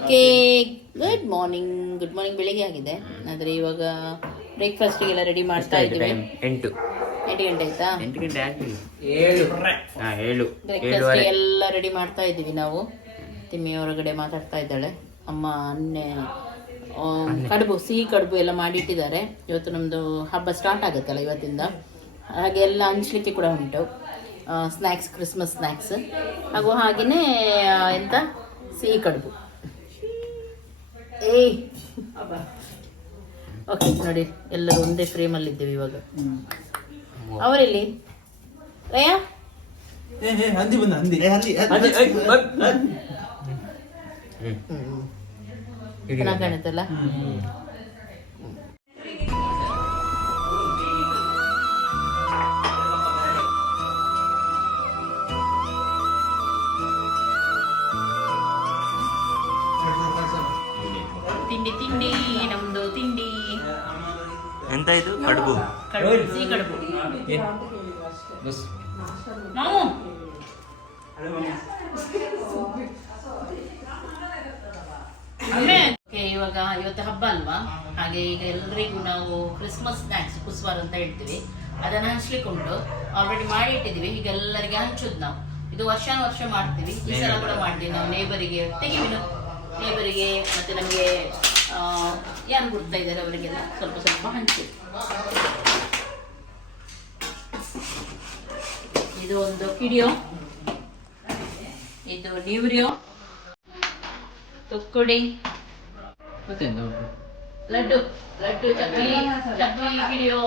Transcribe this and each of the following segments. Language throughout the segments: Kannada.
ಓಕೆ, ಗುಡ್ ಮಾರ್ನಿಂಗ್ ಬೆಳಿಗ್ಗೆ ಆಗಿದೆ. ಆದರೆ ಇವಾಗ ಬ್ರೇಕ್ಫಾಸ್ಟಿಗೆಲ್ಲ ರೆಡಿ ಮಾಡ್ತಾ ಇದ್ದೀವಿ. 8 ಗಂಟೆ ಆಯ್ತಾ? 8 ಗಂಟೆ ಆಗಲಿ, 7 ಬ್ರೇಕ್ಫಾಸ್ಟಿಗೆ ಎಲ್ಲ ರೆಡಿ ಮಾಡ್ತಾ ಇದ್ದೀವಿ ನಾವು. ತಿಮ್ಮಿ ಹೊರಗಡೆ ಮಾತಾಡ್ತಾ ಇದ್ದಾಳೆ. ಅಮ್ಮ ಕಡುಬು, ಸಿಹಿ ಕಡುಬು ಎಲ್ಲ ಮಾಡಿಟ್ಟಿದ್ದಾರೆ. ಇವತ್ತು ನಮ್ಮದು ಹಬ್ಬ ಸ್ಟಾರ್ಟ್ ಆಗುತ್ತಲ್ಲ ಇವತ್ತಿಂದ, ಹಾಗೆ ಎಲ್ಲ ಹಂಚ್ಲಿಕ್ಕೆ ಕೂಡ ಉಂಟು. ಸ್ನ್ಯಾಕ್ಸ್, ಕ್ರಿಸ್ಮಸ್ ಸ್ನ್ಯಾಕ್ಸ್ ಹಾಗೂ ಹಾಗೆಯೇ ಎಂತ ಸಿಹಿ ಕಡುಬು. ಓಕೆ ನೋಡಿ, ಎಲ್ಲರೂ ಒಂದೇ ಫ್ರೇಮಲ್ಲಿ ಇದ್ದೇವೆ ಇವಾಗ. ಅವರೆಲ್ಲಿ ರಯ್ಯ? ಚೆನ್ನಾಗಿ ಕಾಣುತ್ತಲ್ಲ. ತಿಂಡಿ ನಮ್ದು ತಿಂಡಿ ಎಂತ ಇದು? ಕಡುಬು, ಸಿಹಿ ಕಡುಬು. ಇವಾಗ ಇವತ್ತು ಹಬ್ಬ ಅಲ್ವಾ, ಹಾಗೆ ಈಗ ಎಲ್ರಿಗೂ ನಾವು ಕ್ರಿಸ್ಮಸ್ ಸ್ನ್ಯಾಕ್ಸ್, ಕುಸ್ವಾರ ಅಂತ ಹೇಳ್ತೀವಿ, ಅದನ್ನ ಹಂಚ್ಲಿಕ್ಕೆ ಉಂಟು. ಆಲ್ರೆಡಿ ಮಾಡಿ ಇಟ್ಟಿದ್ದೀವಿ. ಈಗ ಎಲ್ಲರಿಗೆ ಹಂಚುದು ನಾವು. ಇದು ವರ್ಷ ಮಾಡ್ತೀವಿ. ಈ ಸಲ ಕೂಡ ಮಾಡ್ತೀವಿ ನಾವು. ನೇಬರಿಗೆ ಮತ್ತೆ ನಮಗೆ ಯಾರು ಗುರ್ತಾ ಇದ್ದಾರೆ ಅವರಿಗೆಲ್ಲ ಸ್ವಲ್ಪ ಹಂಚಿ. ಇದು ಒಂದು ಕಿಡಿಯೋ, ಇದು ನೀವ್ರಿಯೋ, ತುಕ್ಕುಡಿ, ಲಡ್ಡು ಚಕ್ಲಿ ಕಿಡಿಯೋ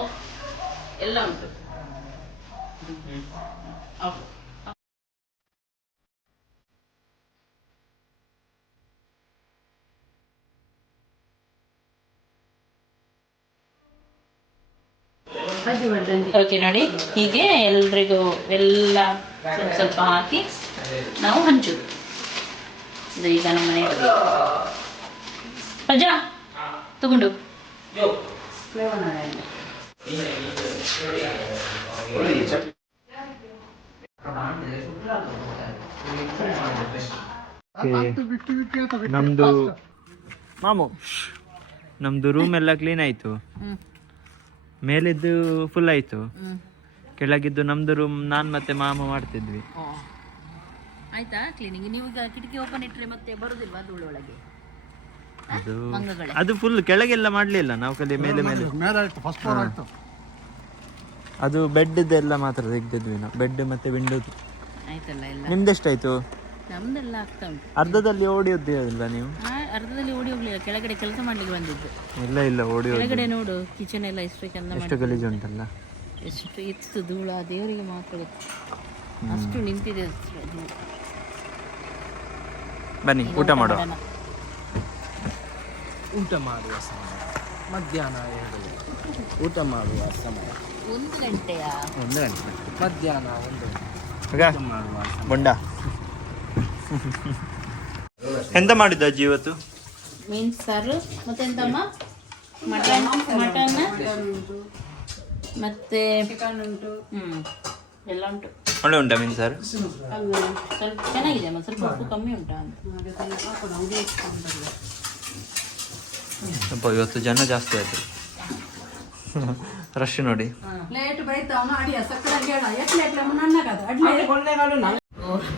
ಎಲ್ಲ ಉಂಟು. ಓಕೆ ನೋಡಿ, ಹೀಗೆ ಎಲ್ರಿಗೂ ಎಲ್ಲ ಸ್ವಲ್ಪ ಹಾಕಿ ನಾವು ಹಂಚುದು. ಇದು ಈಗ ನಮ್ಮ ಮನೆಯಲ್ಲಿ ಪಜಾ ತಗೊಂಡು ನಮ್ದು ರೂಮ್ ಎಲ್ಲ ಕ್ಲೀನ್ ಆಯ್ತು. ಮೇಲಿದ್ದು ಫುಲ್ ಆಯ್ತು, ಕೆಳಗಿದ್ದು ನಮ್ದು ರೂಮ್ ನಾನ್ ಮತ್ತೆ ಮಾಮ ಮಾಡ್ತಿದ್ವಿ. ಆಯ್ತಾ ಕ್ಲೀನಿಂಗ್? ನೀವು ಈಗ ಕಿಟಕಿ ಓಪನ್ ಇಟ್ರೆ ಮತ್ತೆ ಬರುದಿಲ್ವಾ ಧೂಳು ಒಳಗೆ? ಅದು ಫುಲ್ ಕೆಳಗೆಲ್ಲ ಮಾಡ್ಲಿಲ್ಲ ನಾವು, ಕಲಿ ಮೇಲೆ ಅದು ಬೆಡ್ ಎಲ್ಲ ಮಾತ್ರ ತೆಗ್ದಿದ್ವಿ ನಾವು. ಬೆಡ್ ಮತ್ತೆ ವಿಂಡೋದು ಆಯ್ತಲ್ಲ ಎಲ್ಲ. ನಿಮ್ದೆಷ್ಟಾಯ್ತು? ನಮ್ದೆಲ್ಲ ಆಗ್ತಾ ಉಂಟು. ಅರ್ಧದಲ್ಲಿ ಓಡಿ ಹೋಗ್ಲಿಲ್ಲ ನೀವು? ಅರ್ಧದಲ್ಲಿ ಓಡಿ ಹೋಗ್ಲಿಲ್ಲ, ಕೆಳಗಡೆ ಕೆಲಸ ಮಾಡ್ಲಿಕ್ಕೆ ಬಂದಿದ್ದು. ಇಲ್ಲ ಓಡಿ ಕೆಳಗಡೆ ನೋಡು, ಕಿಚನ್ ಎಲ್ಲ ಎಷ್ಟು ಚಂದ, ಎಷ್ಟು ಗಲೀಜು ಉಂಟಲ್ಲ, ಎಷ್ಟು ಇತ್ತು ಧೂಳ, ದೇವರಿಗೆ ಮಾತ್ರ ಗೊತ್ತು. ಅಷ್ಟು ನಿಂತಿದೆ ಧೂಳು. ಬನ್ನಿ ಊಟ ಮಾಡುವ. ಊಟ ಮಾಡುವ ಸಮಯ ಮಧ್ಯಾಹ್ನ 2 ಊಟ ಮಾಡುವ ಸಮಯ 1 ಗಂಟೆಯ 1 ಗಂಟೆ ಮಧ್ಯಾಹ್ನ 1 ಮಾಡುವ ಬೊಂಡ. ಎಂತ ಮಾಡಿದ್ದು ಅಜ್ಜಿ ಇವತ್ತು? ಮೀನ್ ಸಾರು ಮತ್ತೆ ಎಂತಮ್ಮ, ಮಟನ್ ಮತ್ತೆ ಚಿಕನ್ ಉಂಟು. ಎಲ್ಲ ಉಂಟು. ಒಳ್ಳೆ ಉಂಟಾ ಮೀನ್ ಸಾರು? ಸ್ವಲ್ಪ ಚೆನ್ನಾಗಿದೆ ಅಮ್ಮ, ಸ್ವಲ್ಪ ಉಪ್ಪು ಕಮ್ಮಿ ಉಂಟಾ ಅಂತ. ಇವತ್ತು ಜನ ಜಾಸ್ತಿ ಆಯ್ತು, ರಶ್ ನೋಡಿ.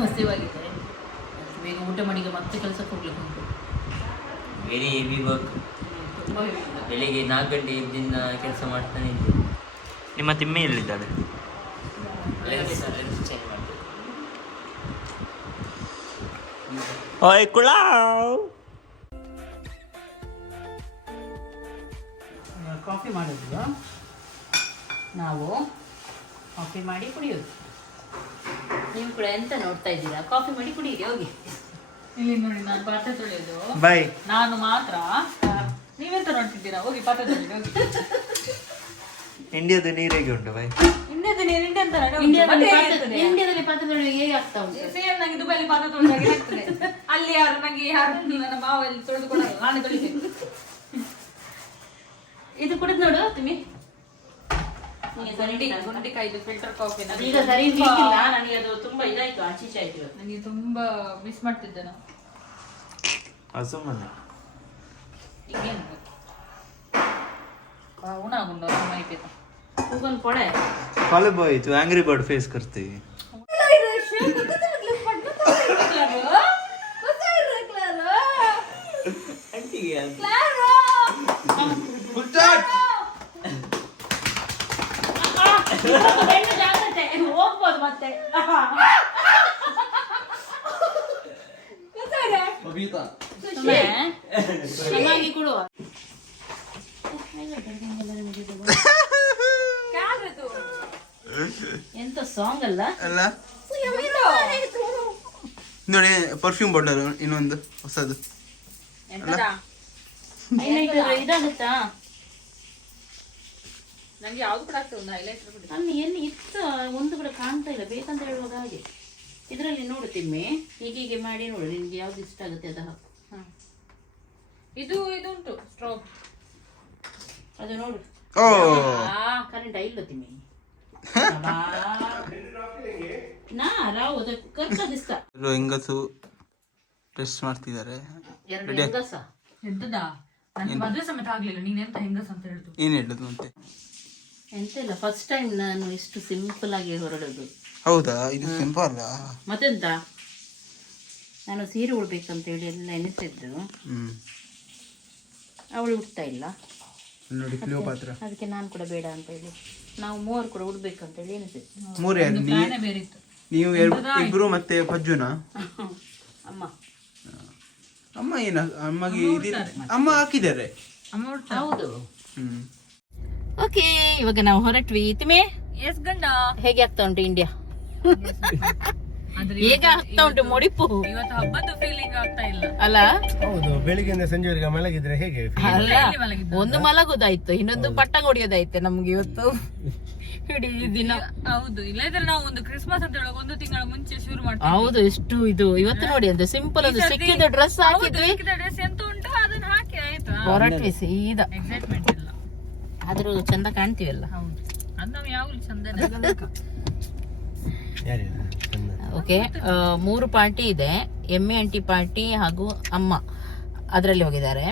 ಹಸಿವಾಗಿದೆ, ಬೇಗ ಊಟ ಮಾಡಿ ಮತ್ತೆ ಕೆಲಸಕ್ಕೆ ಹೋಗ್ಲಿಕ್ಕೆ ಉಂಟು. Very heavy work. ತುಂಬ ಬೆಳಿಗ್ಗೆ 4 ಗಂಟೆ ಎದ್ದಿಂದ ಕೆಲಸ ಮಾಡ್ತಾನೆ ಇದ್ದೆ. ನಿಮ್ಮ ತಿಮ್ಮೆ ಎಲ್ಲಿದ್ದಾಳೆ? ಓಯ್ ಕುಳಾವ್. ಕಾಫಿ ಮಾಡಿದ್ರು, ನಾವು ಕಾಫಿ ಮಾಡಿ ಕುಡಿಯೋದು. ನೀವು ಕೂಡ ಎಂತ ನೋಡ್ತಾ ಇದ್ದೀರಾ? ಕಾಫಿ ಮಾಡಿ ಕುಡಿಯಿರಿ, ಹೋಗಿ. ಇಲ್ಲಿ ನೋಡಿ, ನಾನು ಪಾತ್ರೆ ತೊಳೆಯೋದು, ಬಾಯ್. ನಾನು ಮಾತ್ರ. ನೀವೆಂತ ನೋಡ್ತಿದ್ದೀರಾ? ಹೋಗಿ ಪಾತ್ರೆ ತೊಳೆಯೋದು, ಹೋಗಿ. ಇಂಡಿಯಾದ ನೀರು ಹೇಗೆ ಉಂಟು ಬಾಯ್? ಇಂಡಿಯಾದಲ್ಲಿ ಪಾತ್ರೆ ತೊಳೆಯುವಾಗ ಹೇಗೆ ಆಗ್ತಾ ಉಂಟು? ಸೇಮ್ ನಂಗೆ ದುಬೈಲಿ ಪಾತ್ರೆ ತೊಳೆದಾಗೆ ಆಗ್ತದೆ. ಅಲ್ಲಿ ಯಾರು ನನ್ನ ಮಾವ ಇಲ್ಲಿ ತೊಳೆದುಕೊಳ್ಳಲ್ಲ, ನಾನೇ ತೊಳಿಬೇಕು. ಇದು ಕುಡಿದು ನೋಡು ತಿಮ್ಮಿ. ಗುಂಡಿಕಾಯ್ದು ಫಿಲ್ಟರ್ ಕಾಫಿ ಈಗ ಸರಿ ಇರ್ಲಿಕ್ಕಿಲ್ಲ ನನಗೆ, ಅದು ತುಂಬಾ ಇದಾಯ್ತು, ಆಚೀಚೆ ಆಯ್ತು. ನನಗೆ ತುಂಬಾ ಮಿಸ್ ಮಾಡ್ತಿದ್ದೆ ನಾನು. ಸುಮ್ಮನೆ ingin una gundo mai peta Coogan ಪೊಳೆ ಕಾಲು ಬಾಯ್ತು ಆಂಗ್ರಿ ಬರ್ಡ್ ಫೇಸ್ ಕರ್ತೀವಿ ಹೋಗ್ಬೋದು ಮತ್ತೆ ಚೆನ್ನಾಗಿ ಕೊಡುವ ಎಂತ ಸಾಂಗ್ ಅಲ್ಲ ಅಲ್ಲ ನೋಡಿ ಪರ್ಫ್ಯೂಮ್ ಬಾಟಲ್ ಇನ್ನೊಂದು ಹೊಸದು ಇದಾಗುತ್ತಾ ನಂಗೆ ಯಾವ್ದು ಕೂಡ ಆಗ್ತದೆ ಒಂದು ಹೈಲೈಟರ್ ಬಿಡಿ ಅಲ್ಲಿ ಎಲ್ಲಿ ಇತ್ತು ಒಂದು ಕೂಡ ಕಾಣ್ತಾ ಇಲ್ಲ ಬೇಕಂತ ಹೇಳುವಾಗ ಹಾಗೆ ಇದರಲ್ಲಿ ನೋಡು ತಿಮ್ಮೆ ಹೀಗೆ ಮಾಡಿ ನೋಡು ನಿನ್ಗೆ ಯಾವ್ದು ಇಷ್ಟ ಆಗುತ್ತೆ ಅದ ಹಾಕು ಇದು ಉಂಟು ಸ್ಟ್ರೋಬ್ ಅದು ನೋಡು ಓ ಕರೆಂಟ್ ಇಲ್ಲ ತಿಮ್ಮೆ ನಾ ರಾವು ಕರ್ಕದಿಸ್ತ ಹೆಂಗಸು ಟೆಸ್ಟ್ ಮಾಡ್ತಿದ್ದಾರೆ. ಎರಡು ಹೆಂಗಸ ಎಂತದಾ ನನ್ಗೆ ಮದುವೆ ಸಮೇತ ಆಗ್ಲಿಲ್ಲ ನೀನ್ ಎಂತ ಹೆಂಗಸ್ ಅಂತ ಹೇಳ್ತು ಏನ್ ಹೇಳುದು ಮತ್ತೆ ಎಂತ ಇಲ್ಲ ಫಸ್ಟ್ ಟೈಮ್ ನಾನು ಇಷ್ಟು ಸಿಂಪಲ್ ಆಗಿ ಹೊರಡೋದು. ಹೌದಾ ಇದು ಸಿಂಪಲ್ ಅಲ್ಲ ಮತ್ತೆಂತ ನಾನು ಸೀರೆ ಉಡ್ಬೇಕಂತ ಹೇಳಿ ಎಲ್ಲ ಎನಿಸಿದ್ದು ಅವಳು ಉಡ್ತಾ ಇಲ್ಲ ನೋಡಿ ಕ್ಲಿಯೋಪಾತ್ರ ಅದಕ್ಕೆ ನಾನು ಕೂಡ ಬೇಡ ಅಂತ ಹೇಳಿ ನಾವು ಮೂವರು ಕೂಡ ಉಡ್ಬೇಕಂತ ಹೇಳಿ ಎನಿಸಿದ್ದು. ಮೂರು ಯಾರು ಬೇರೆ ಇತ್ತು ನೀವು ಇಬ್ರು ಮತ್ತೆ ಪಜ್ಜುನಾ ಅಮ್ಮ ಅಮ್ಮ ಏನ ಅಮ್ಮಗೆ ಅಮ್ಮ ಹಾಕಿದ್ದಾರೆ ಅಮ್ಮ ಉಡ್ತಾ ಹೌದು. ಓಕೆ ಇವಾಗ ನಾವು ಹೊರಟ್ವಿ. ತಿಮೆ ಎಸ್ ಗಂಡ ಹೇಗೆ ಆಗ್ತಾ ಉಂಟು ಇಂಡಿಯಾ? ಹೇಗೆ ಆಗ್ತಾ ಉಂಟು ಮುಡಿಪು? ಇವತ್ತು ಹಬ್ಬದ ಫೀಲಿಂಗ್ ಆಗ್ತಾ ಇಲ್ಲ ಅಲ್ಲ ಹೌದು ಬೆಳಿಗ್ಗೆಯಿಂದ ಸಂಜೆವರೆಗೆ ಮಲಗಿದ್ರೆ ಹೇಗೆ ಅಲ್ಲ ಒಂದು ಮಲಗುದಾಯ್ತು ಇನ್ನೊಂದು ಪಟ್ಟ ಹೊಡಿಯೋದಾಯ್ತು ನಮ್ಗೆ ಇವತ್ತು ಇಡೀ ದಿನ. ಹೌದು ಇಲ್ಲದ್ರೆ ನಾವು ಒಂದು ಕ್ರಿಸ್ಮಸ್ ಅಂತ ಹೇಳುವಾಗ ಒಂದು ತಿಂಗಳ ಮುಂಚೆ ಶುರು ಮಾಡ್ತೀವಿ. ಹೌದು ಎಷ್ಟು ಇದು ಇವತ್ತು ನೋಡಿ ಅಂತ ಸಿಂಪಲ್ ಒಂದು ಸಿಕ್ಕಿದ ಡ್ರೆಸ್ ಹಾಕಿದ್ವಿ ಡ್ರೆಸ್ ಎಂತ ಉಂಟು ಅದನ್ನ ಹಾಕಿ ಆಯ್ತಾ ಹೊರಟ್ವಿ ಸೀದಾ. ಎಕ್ಸೈಟ್ಮೆಂಟ್ ಇಲ್ಲ ಆದ್ರೂ ಚಂದ ಕಾಣ್ತೀವಲ್ಲ. ಹೌದು ಅದು ನಾವು ಯಾವಾಗಲೂ ಚಂದ ಓಕೆ 3 ಪಾರ್ಟಿ ಇದೆ. ಎಮ್ಮೆ ಆಂಟಿ ಪಾರ್ಟಿ ಹಾಗೂ ಅಮ್ಮ ಅದರಲ್ಲಿ ಹೋಗಿದ್ದಾರೆ.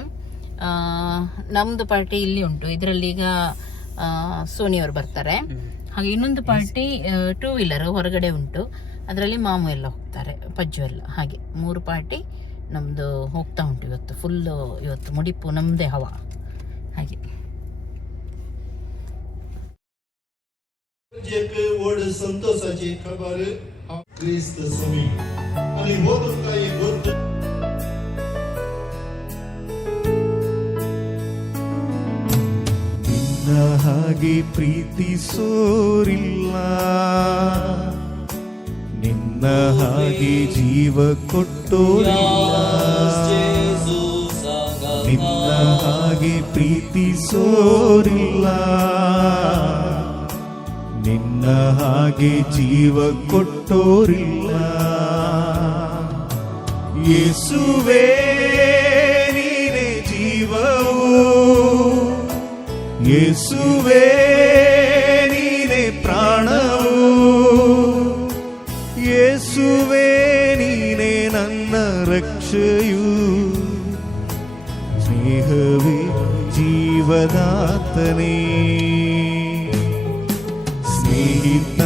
ನಮ್ದು ಪಾರ್ಟಿ ಇಲ್ಲಿ ಉಂಟು. ಇದರಲ್ಲಿ ಈಗ ಸೋನಿಯವರು ಬರ್ತಾರೆ. ಹಾಗೆ ಇನ್ನೊಂದು ಪಾರ್ಟಿ 2 ವೀಲರ್ ಹೊರಗಡೆ ಉಂಟು. ಅದರಲ್ಲಿ ಮಾಮು ಎಲ್ಲ ಹೋಗ್ತಾರೆ, ಪಜ್ಜು ಎಲ್ಲ. ಹಾಗೆ 3 ಪಾರ್ಟಿ ನಮ್ದು ಹೋಗ್ತಾ ಉಂಟು ಇವತ್ತು. ಫುಲ್ಲು ಇವತ್ತು ಮುಡಿಪು ನಮ್ದೇ ಹವಾ. ಹಾಗೆ ओढ संतोषाची खबर ख्रिस्त स्वामी आणि होबताई गोत ನಿನ್ನ ಹಾಗೆ ಪ್ರೀತಿಸೋರಿಲ್ಲ, ನಿನ್ನ ಹಾಗೆ ಜೀವ ಕೊಟ್ಟೋರಿಲ್ಲ, ನಿನ್ನ ಹಾಗೆ ಪ್ರೀತಿಸೋರಿಲ್ಲ, ನಿನ್ನ ಹಾಗೆ ಜೀವ ಕೊಟ್ಟೋರಿಲ್ಲ. ಯೇಸುವೇ ನೀನೇ ಜೀವವು, ಯೇಸುವೇ ನೀನೇ ಪ್ರಾಣವು, ಯೇಸುವೇ ನೀನೇ ನನ್ನ ರಕ್ಷೆಯು, ಸ್ನೇಹವೇ ಜೀವದಾತನೇ. ಸ್ನೇಹಿತ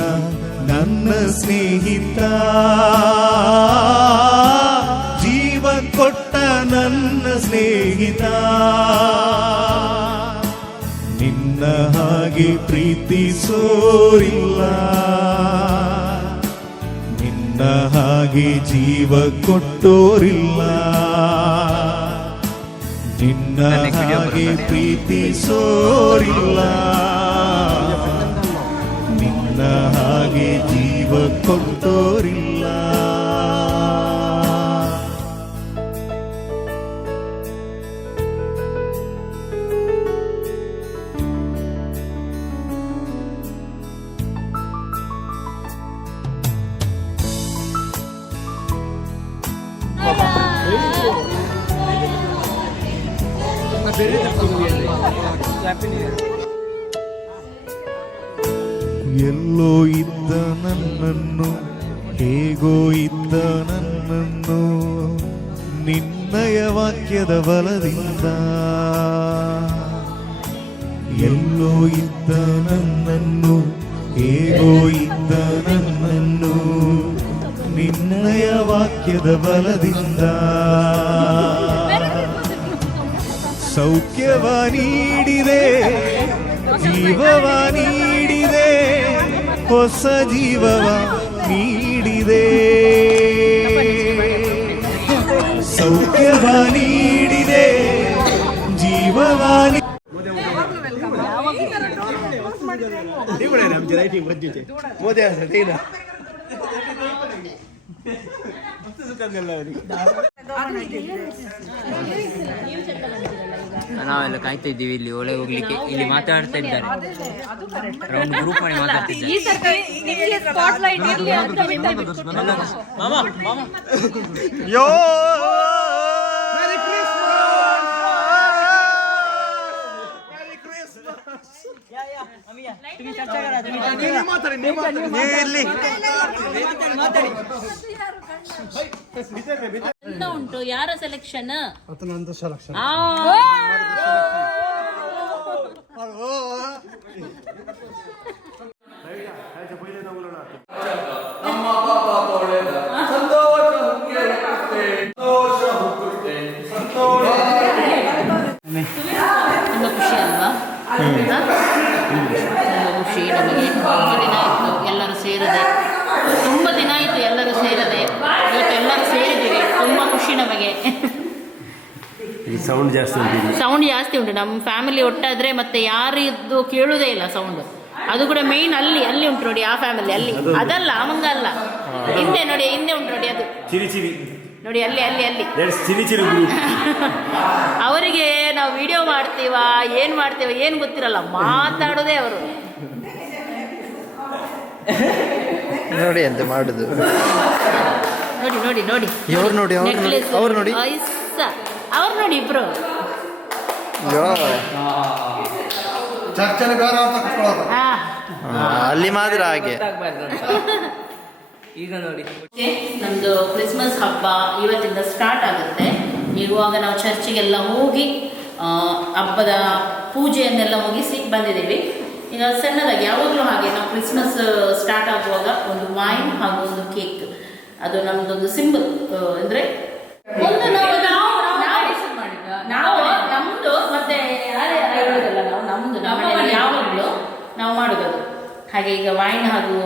ನನ್ನ ಸ್ನೇಹಿತ, ಜೀವ ಕೊಟ್ಟ ನನ್ನ ಸ್ನೇಹಿತ, ನಿನ್ನ ಹಾಗೆ ಪ್ರೀತಿಸೋರಿಲ್ಲ, ನಿನ್ನ ಹಾಗೆ ಜೀವ ಕೊಟ್ಟೋರಿಲ್ಲ, ನಿನ್ನ ಹಾಗೆ ಪ್ರೀತಿಸೋರಿಲ್ಲ, ನಿನ್ನ ಹಾಗೆ ಜೀವ ಕೊಟ್ಟೋರಿಲ್ಲ. ಎಲ್ಲೋ ಇದ್ದ ನನ್ನನ್ನು, ಹೇಗೋ ಇದ್ದ ನನ್ನನ್ನು, ನಿನ್ನ ನಿನ್ನಯ ವಾಕ್ಯದ ಬಲದಿಂದ ಎಲ್ಲೋ ಇದ್ದ ನನ್ನನ್ನು ಹೇಗೋ ಇದ್ದ ನನ್ನನ್ನು ನಿನ್ನಯ ವಾಕ್ಯದ ಬಲದಿಂದ ಸೌಖ್ಯವ ನೀಡಿದೆ, ಜೀವವ ನೀಡಿದೆ, ಹೊಸ ಜೀವವ ನೀಡಿದೆ, ಸೌಖ್ಯವ ನೀಡಿದೆ, ಜೀವವ ನಾವೆಲ್ಲ ಕಾಯ್ತಾ ಇದ್ದೀವಿ ಇಲ್ಲಿ ಒಳಗೆ ಹೋಗ್ಲಿಕ್ಕೆ. ಇಲ್ಲಿ ಮಾತಾಡ್ತಾ ಇದ್ದಾರೆ, ರೌಂಡ್ ಗ್ರೂಪ್ ಮಾಡಿ ಮಾತಾಡ್ತಿದ್ದಾರೆ. ಎಂತ ಉಂಟು, ಯಾರ ಸೆಲೆಕ್ಷನ್? ತುಂಬಾ ಖುಷಿ ಅಲ್ವಾ? ತುಂಬಾ ಖುಷಿ ನಮಗೆ. ತುಂಬ ದಿನ ಆಯಿತು ಎಲ್ಲರೂ ಸೇರದೆ, ತುಂಬ ದಿನ ಆಯಿತು ಎಲ್ಲರೂ ಸೇರದೆ. ಇವತ್ತು ಎಲ್ಲರೂ ಸೇರಿದ್ದೀವಿ, ತುಂಬ ಖುಷಿ ನಮಗೆ. ಸೌಂಡ್ ಜಾಸ್ತಿ ಉಂಟು ನಮ್ಮ ಫ್ಯಾಮಿಲಿ ಒಟ್ಟಾದ್ರೆ ಮತ್ತೆ ಯಾರಿದ್ದು ಕೇಳುವುದೇ ಇಲ್ಲ ಸೌಂಡ್. ಅದು ಕೂಡ ಮೇಯ್ನ್ ಅಲ್ಲಿ ಉಂಟು ನೋಡಿ, ಆ ಫ್ಯಾಮಿಲಿ ಅಲ್ಲಿ. ಅದಲ್ಲ ಅವಂಗ ಅಲ್ಲ, ಹಿಂದೆ ನೋಡಿ, ಹಿಂದೆ ಉಂಟು ನೋಡಿ, ಅದು ನೋಡಿ ಅಲ್ಲಿ ಅವರಿಗೆ ನಾವು ವಿಡಿಯೋ ಮಾಡ್ತೀವ ಏನು ಗೊತ್ತಿರಲ್ಲ, ಮಾತಾಡೋದೇ ಅವರು. ನೋಡಿ ಎಂತ ಮಾಡುದು, ನೋಡಿ ಇವ್ರು ನೋಡಿ, ಅವ್ರು ನೋಡಿ, ಅವ್ರು ನೋಡಿ ಇಬ್ರು. ಅಲ್ಲಿ ಮಾತ್ರ ಹಾಗೆ. ಈಗ ನೋಡಿ, ನಮ್ದು ಕ್ರಿಸ್ಮಸ್ ಹಬ್ಬ ಇವತ್ತಿಂದ ಸ್ಟಾರ್ಟ್ ಆಗುತ್ತೆ. ಇರುವಾಗ ನಾವು ಚರ್ಚಿಗೆಲ್ಲ ಹೋಗಿ ಹಬ್ಬದ ಪೂಜೆಯನ್ನೆಲ್ಲ ಮುಗಿಸಿ ಬಂದಿದ್ದೀವಿ. ಈಗ ಸಣ್ಣದಾಗಿ ಯಾವಾಗಲೂ ಹಾಗೆ ನಾವು ಕ್ರಿಸ್ಮಸ್ ಸ್ಟಾರ್ಟ್ ಆಗುವಾಗ ಒಂದು ವೈನ್ ಹಾಗೂ ಒಂದು ಕೇಕ್, ಅದು ನಮ್ದೊಂದು ಸಿಂಬಲ್. ಅಂದ್ರೆ ಒಂದು ನಾವು ನಮ್ದು ಮತ್ತೆ ಹೇಳೋದಲ್ಲ, ನಾವು ನಮ್ದು ನಮ್ಮ ಯಾವಾಗಲೂ ನಾವು ಮಾಡೋದು ಹಾಗೆ. ಈಗ ವೈನ್ ಹಾಗೂ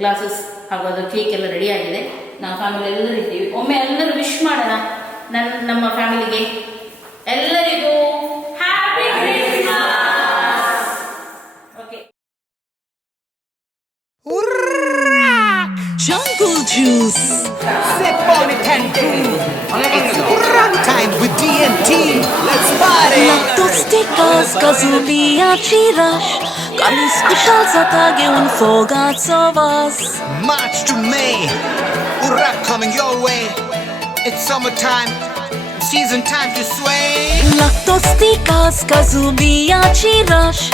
ಗ್ಲಾಸಸ್ ಹಾಗೂ ಅದು ಕೇಕ್ ಎಲ್ಲ ರೆಡಿ ಆಗಿದೆ. ನಾವು ಫ್ಯಾಮಿಲಿ ಎಲ್ಲರೂ ಇದ್ದೀವಿ. ಒಮ್ಮೆ ಎಲ್ಲರೂ ವಿಶ್ ಮಾಡೋಣ ನಮ್ಮ ಫ್ಯಾಮಿಲಿಗೆ ಎಲ್ಲರಿಗೂ happy Christmas. Okay. Jungle juice. Sip on it and it's run time with DNT. Let's party. Lactose stickers, Kazulia Chirash. Kalis kushal satage un fogats of us. March to May, Urak coming your way. It's summertime, season time to sway. Lactose stickers, Kazulia Chirash.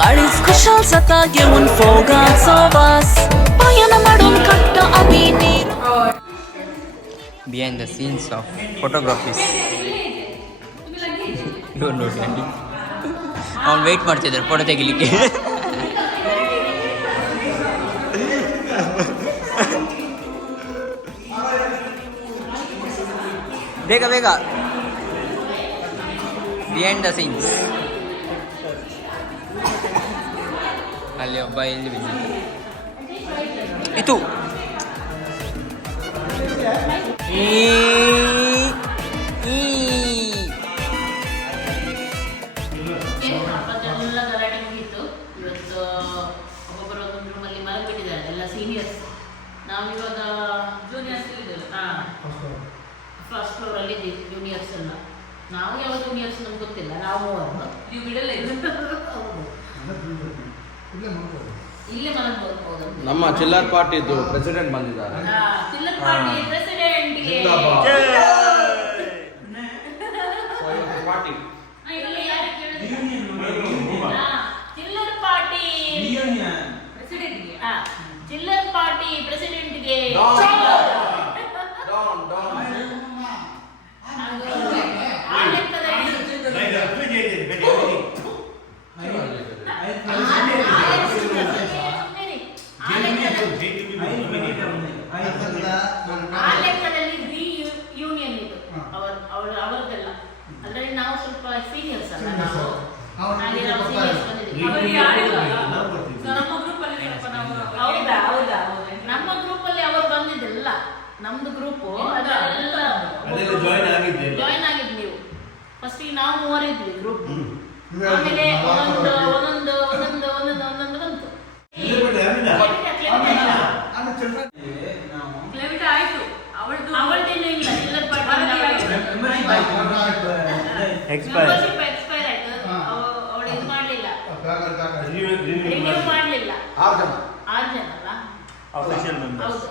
Kalis kushal satage un fogats of us. Payana madum katta abini. behind the scenes of photographies. Don't know Andy. ಅವ್ನು ವೆಯ್ಟ್ ಮಾಡ್ತಿದ್ದಾರೆ ಫೋಟೋ ತೆಗಿಲಿಕ್ಕೆ. ಬೇಗ ಬೇಗ ಬಿಹೈಂಡ್ ದ ಸೀನ್ಸ್. ಅಲ್ಲಿ ಒಬ್ಬ ಇಲ್ಲಿ ಬಿದ್ದಿದ್ದ ಇದು ಹಬ್ಬದೆಲ್ಲ ಗಲಾಟೆ ಮುಗೀತು. ಇವತ್ತು ಒಬ್ಬೊಬ್ಬರು ಒಂದೊಂದು ರೂಮಲ್ಲಿ ಮಲಗಿಬಿಟ್ಟಿದ್ದಾರೆ, ಎಲ್ಲ ಸೀನಿಯರ್ಸ್. ನಾವಿವಾಗ ಜೂನಿಯರ್ಸ್ ಇದ್ದೀವಿ. ಫಸ್ಟ್ ಫ್ಲೋರಲ್ಲಿ ಇದ್ದೀವಿ ಜೂನಿಯರ್ಸ್ ಎಲ್ಲ. ನಾವು ಯಾವ ಜೂನಿಯರ್ಸ್ ನಮ್ಗೆ ಗೊತ್ತಿಲ್ಲ, ನಾವು ಮೂವರು. ನೀವು ಬಿಡಲ್ಲ ಇದು. ಹೌದು, ಇಲ್ಲೇ ಮಲಗಬಹುದು. ನಮ್ಮ ಚಿಲ್ಲರ್ ಪಾರ್ಟಿದು ಪ್ರೆಸಿಡೆಂಟ್ ಬಂದಿದ್ದಾರೆ. ಚಿಲ್ಲರ್ ಪಾರ್ಟಿ ಪ್ರೆಸಿಡೆಂಟ್ಗೆ ಪಾರ್ಟಿ ಚಿಲ್ಲರ್ ಪಾರ್ಟಿ ಪ್ರೆಸಿಡೆಂಟ್ಗೆ ಚಿಲ್ಲರ್ ಪಾರ್ಟಿ ಪ್ರೆಸಿಡೆಂಟ್ಗೆ ಆ ಲೆಕ್ಕದಲ್ಲಿ ಆ ಲೆಕ್ಕದಲ್ಲಿ ಯೂನಿಯನ್ ಇದು ಅವರದೆಲ್ಲ. ಅದರಲ್ಲಿ ನಾವು ಸ್ವಲ್ಪ ಸೀನಿಯರ್ಸ್ ಅಲ್ಲ ನಾವು, ಹಾಗೆ ನಾವು seniors ಬಂದಿದ್ದೀವಿ. ಅವರಿಗೆ ಆಡಿಲ್ವಲ್ಲ? ನಮ್ಮ ಗ್ರೂಪ್ ಅಲ್ಲಿ ಸ್ವಲ್ಪ ನಾವು ಹೌದಾ ನಮ್ಮ ಗ್ರೂಪ್ ಅಲ್ಲಿ ಅವರು ಬಂದಿದ್ದಿಲ್ಲ. ನಮ್ದು ಗ್ರೂಪ್ ಜಾಯಿನ್ ಆಗಿದ್ ನೀವು. ಫಸ್ಟ್ ನಾವು ಮೂವರಿದ್ವಿ ಗ್ರೂಪ್, ಆಮೇಲೆ ಒಂದೊಂದು ಬಂತು. ಕ್ಲೆವಿಟ ಆಯ್ತು, ಅವಳದೇನೂ ಇಲ್ಲ, ಎಲ್ಲರ ಎಕ್ಸ್ಪೈರ್ ಎಕ್ಸ್ಪೈರ್ ಆಯ್ತು. ಅವಳು ಇದು ಮಾಡ್ಲಿಲ್ಲ, ರಿನ್ಯೂ ಮಾಡ್ಲಿಲ್ಲ. 6 ಜನ ಅಲ್ಲ? ಆಫೀಷಿಯಲ್ ಮೆಂಬರ್ಸ್, ಹೌದು.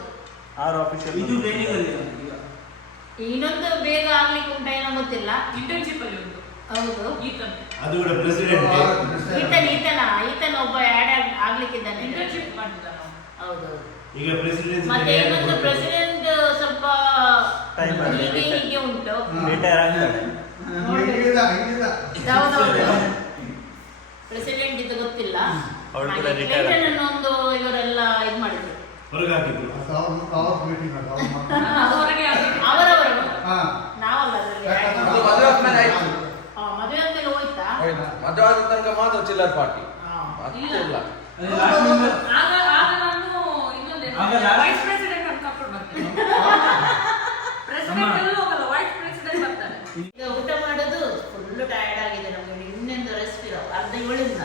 6 ಆಫೀಷಿಯಲ್. ಇನ್ನೊಂದು ಬೇಗ ಆಗ್ಲಿಕ್ಕೆ ಉಂಟ ಏನೋ ಗೊತ್ತಿಲ್ಲ. ಇಂಟರ್ನ್ಶಿಪ್ ಅಲ್ಲಿ ಉಂಟು. ಹೌದು, ಅದು ಕೂಡ ಪ್ರೆಸಿಡೆಂಟ್. ಈತನ ಒಬ್ಬ ಆಡ್ ಆಗ್ಲಿಕ್ಕಿದ್ದಾನೆ. ಇಂಟರ್ನ್ಶಿಪ್ ಮಾಡಿದ್ದ ನಾವು. ಹೌದು. ಈಗ ಪ್ರೆಸಿಡೆಂಟ್ ಮತ್ತೆ ಇನ್ನೊಂದು ಪ್ರೆಸಿಡೆಂಟ್ ಸ್ವಲ್ಪ Time ಆಗಿದೆ. ಹೀಗೆ ಉಂಟು. ರಿಟೈರ್ ಆಗ್ತಾರೆ. ಪ್ರೆಸಿಡೆಂಟ್ ಇದು ಗೊತ್ತಿಲ್ಲ. ಅವ್ರು ಕೂಡ ಹಾಗೆ retire ಕ್ಲಿಂಟನ್ ಅನ್ನು ಒಂದು ಇವರೆಲ್ಲ ಇದು ಮಾಡಿದ್ರು. ಹೊರಗೆ ಹಾಕಿದ್ರು. ಅದು ಹೊರಗೆ ಆಗ್ಲಿಕ್ಕೆ ಅವರವರು ನಾವಲ್ಲ ಅದರಲ್ಲಿ. ಮದುವೆ ಆದ್ಮೇಲೆ ಹೋಯ್ತಾ? ಮದುವೆ ಆದ ತನಕ ಮಾತ್ರ ಚಿಲ್ಲರ್ ಪಾರ್ಟಿ, ಮತ್ತೆ ಇಲ್ಲ. ಆಗ ನಾನು ಇನ್ನೊಂದೇ ವೈಸ್ ಪ್ರೆಸಿಡೆಂಟ್ ಅಂತ ಕರ್ಕೊಂಡು ಬರ್ತೇನೆ. ಪ್ರೆಸಿಡೆಂಟ್ ಎಲ್ಲ ಹೋಗಲ್ಲ, ವೈಸ್ ಪ್ರೆಸಿಡೆಂಟ್ ಬರ್ತಾರೆ. ಈಗ ಊಟ ಮಾಡೋದು ಫುಲ್ ಟಯರ್ಡ್ ಆಗಿದೆ ನಮಗೆ. ಇನ್ನೊಂದು ರೆಸ್ಟ್ ಇರೋ ಅರ್ಧ 7ರಿಂದ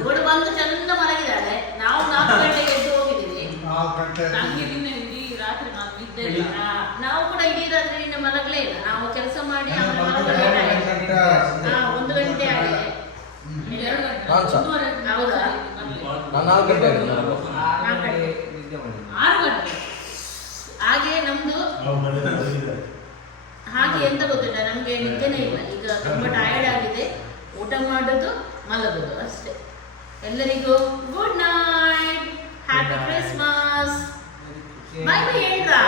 7 ಬಂದು ಚಂದ ಮಲಗಿದ್ದಾಳೆ. ನಾವು 4 ಗಂಟೆಗೆ ಎದ್ದು ಹೋಗಿದ್ದೀವಿ. ನಂಗೆ ನಿನ್ನೆ ಇಡೀ ರಾತ್ರಿ ನಾನು ನಿದ್ದೆ ಇಲ್ಲ. ನಾವು ಕೂಡ ಇಡೀ ರಾತ್ರಿ ನಿನ್ನೆ ಮಲಗಲೇ ಇಲ್ಲ. ನಾವು ಕೆಲಸ ಮಾಡಿ ಆಮೇಲೆ ಮಲಗೋದು late ಆಗಿದೆ. 1 ಗಂಟೆ ಆಗಿದೆ. 2 ಗಂಟೆ ನಾನ್ ಸಹ. ಹೌದಾ? ನಾನು 4 ಗಂಟೆ ಆಗಿದೆ. 4 ಗಂಟೆ 6 ಗಂಟೆ. ಹಾಗೆ ನಮ್ದು ಹಾಗೆ ಎಂತ ಗೊತ್ತಿಲ್ಲ, ನಮ್ಗೆ ನಿದ್ದೆನೇ ಇಲ್ಲ. ಈಗ ತುಂಬಾ ಟಯರ್ಡ್ ಆಗಿದೆ. ಊಟ ಮಾಡೋದು ಮಲಗೋದು ಅಷ್ಟೇ. ಎಲ್ಲರಿಗೂ good night, happy Christmas, bye bye ಹೇಳ್ರಾ?